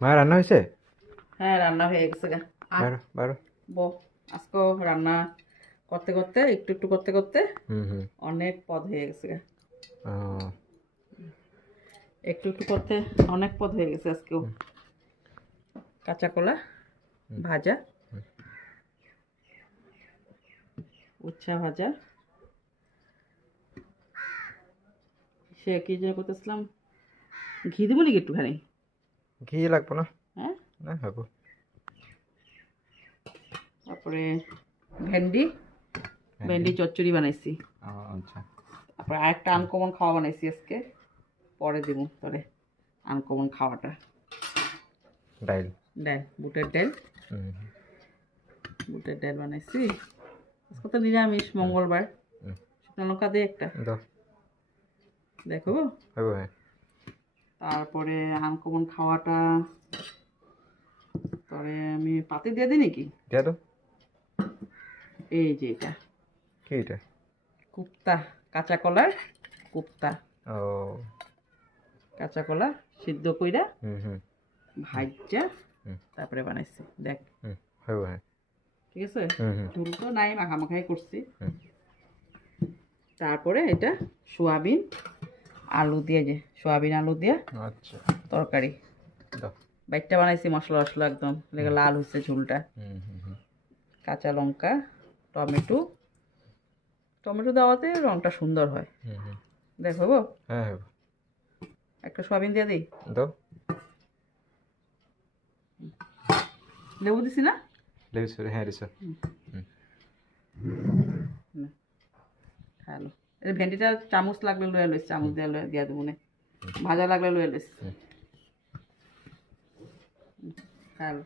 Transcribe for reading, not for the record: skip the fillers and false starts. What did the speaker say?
মা রান্না হয়েছে? হ্যাঁ, রান্না হয়ে গেছে গা। আর বারো বারো। আজকেও রান্না করতে করতে একটু একটু করতে করতে হুম হুম। অনেক পদ হয়ে গেছে গা। ও, একটু একটু করতে অনেক পদ হয়ে গেছে আজকেও। কাঁচা কলা ভাজা, উচ্ছা ভাজা, সে কি যেন করতেছিলাম, ঘি দেবো নাকি একটুখানি? ঘি লাগবো না? হ্যাঁ, না হবো। তারপরে ভেন্ডি ভেন্ডি চচ্চড়ি বানাইছি। আচ্ছা। তারপরে আরেকটা আনকমন খাওয়া বানাইছি আজকে, পরে দিব তোরে আনকমন খাওয়াটা। ডাইল। ডাল, বুটের ডাল, হুম বুটের ডাল বানাইছি। আজকে তো নিরামিষ, মঙ্গলবার। হুম। শুকনো লঙ্কা দিয়ে একটা দাও। দেখো। হবো, হ্যাঁ। তারপরে আনকমন খাওয়াটা পরে আমি পাতি দিয়ে দিই নাকি? দিয়া দাও। এই যে এটা কি এটা? কুপ্তা, কাঁচা কলার কুপ্তা। ও। কাঁচা কলা সিদ্ধ কইরা হুম হুম ভাজা হুম তারপরে বানাইছি দেখ। হুম। হবো, হ্যাঁ। ঠিক আছে, হুম হুম ঝুল তো নাই, মাখামাখাই করছি। হুম। তারপরে এটা সোয়াবিন আলু দিয়ে, যে সোয়াবিন আলু দিয়ে আচ্ছা। তরকারি দাও। বাইটটা বানাইছি, মশলা মশলা একদম লেগে লাল হচ্ছে ঝুলটা। হুম হুম হুম কাঁচা লঙ্কা, টমেটো, টমেটো দেওয়াতে রংটা সুন্দর হয়। হুম হুম। দেখো গো, হ্যাঁ হবো। একটা সোয়াবিন দিয়ে দিই। দাও। লেবু দিছি না? লেবু, হ্যাঁ দিছো। হ্যালো, এই ভেন্ডিটা চামচ লাগলে লয়ে লইস, চামচ দিয়ে দিয়া দেবো নে, ভাজা লাগলে লয়ে লইস। হ্যালো।